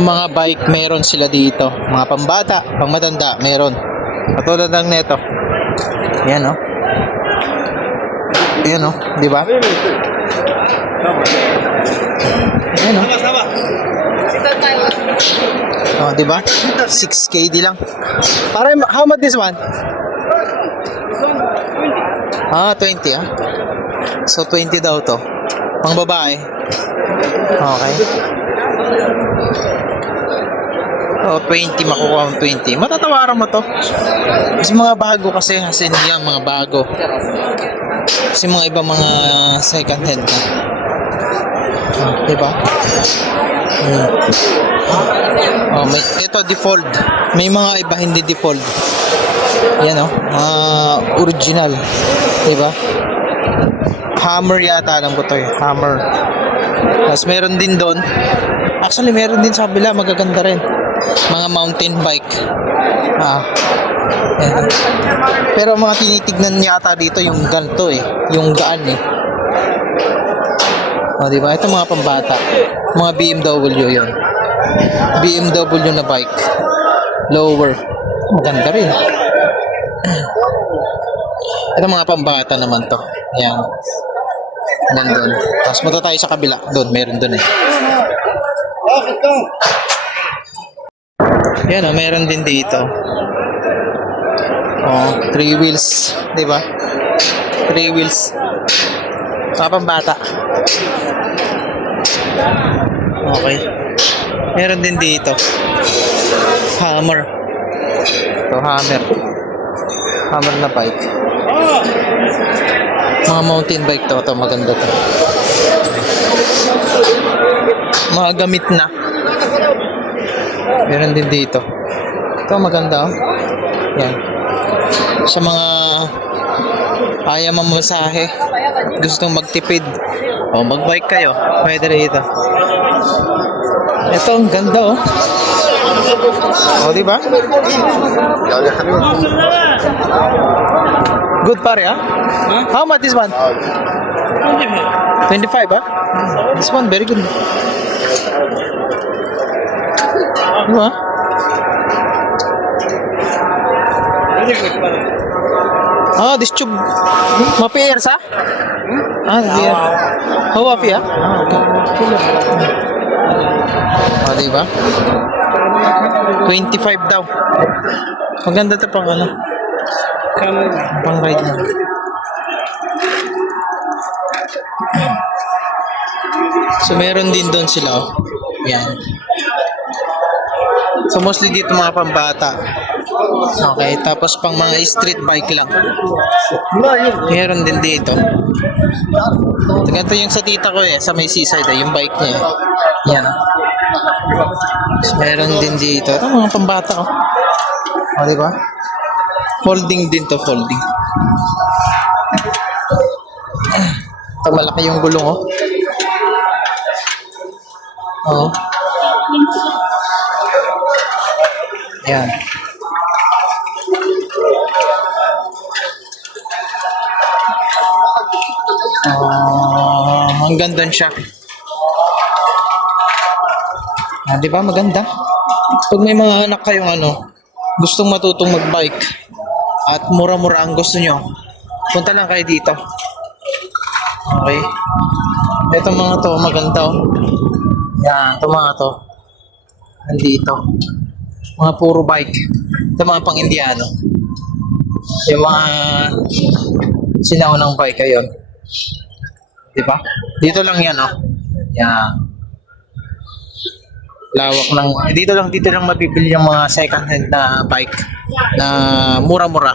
mga bike meron sila dito. Mga pambata, pangmatanda meron. Katulad ng neto. Yan oh. Yan oh, di ba? Yan oh. Oh, di ba? 6K di lang. Para how much this one? Ah, 20 ah. So 20 daw to. Pang babae. Okay. Oh, 20 makukuha mo 20. Matatawaran mo to. Kasi mga bago kasi hasin yan, mga bago. Kasi mga iba mga second hand na. Ah, di ba? Oh, may ito default. May mga iba hindi default. Yan oh, original. 'Di ba? Hammer yata alam ko 'to, eh. Hammer. Tapos meron din doon. Actually meron din sa kabila, magaganda rin. Mga mountain bike. Yan. Pero mga tinitignan yata dito yung ganito eh, yung gaan eh. Oh, 'di ba? Ito mga pambata. Mga BMW 'yon. BMW na bike. Lower. Maganda rin. Ito mga pambata naman to. Yan. Nandun. Tapos punta tayo sa kabila. Doon, meron doon eh. Yan o, meron din dito. Oh, 3 wheels. Diba? 3 wheels. Mga pambata. Okay. Meron din dito. Hammer. Ito, hammer. Hammer na bike. Mga mountain bike to. Ito, maganda to. Mga gamit na. Meron din dito. Ito, maganda oh. Yan. Sa mga ayaw mamasahe, gustong magtipid, o magbike kayo, pwede rito. Ito, ang ganda oh. O, diba? Good pare ah? How much this one? 25 ah? This one very good. Diba? Ah, this tube ma-pair sa? Ah, yeah. How happy ah? Ah, okay. Ah, diba? 25 daw. Maganda to pang ano? Pang ride na. So meron din doon sila oh. Yan. So mostly dito mga pambata. Okay, tapos pang mga street bike lang. Meron din dito. Ganito yung sa tita ko eh, sa may seaside eh, yung bike niya eh. Yan oh. So, meron din dito. Ito mga pambata oh. O, diba? Folding din to, folding. Ito malaki yung gulong oh. Oo. Yan. Hanggang doon siya. Ah, di ba maganda? Pag may mga anak kayong ano, gustong matutong magbike at mura-mura ang gusto nyo, punta lang kayo dito. Okay. Ito mga to, maganda oh. Yan, ito mga to. Nandito. Mga puro bike. Ito mga pang-Indiano. Yung mga sinaunang bike ayon. Diba? Dito lang yan oh. Yan. Lawak ng dito lang mabibili yung mga second hand na bike na mura-mura.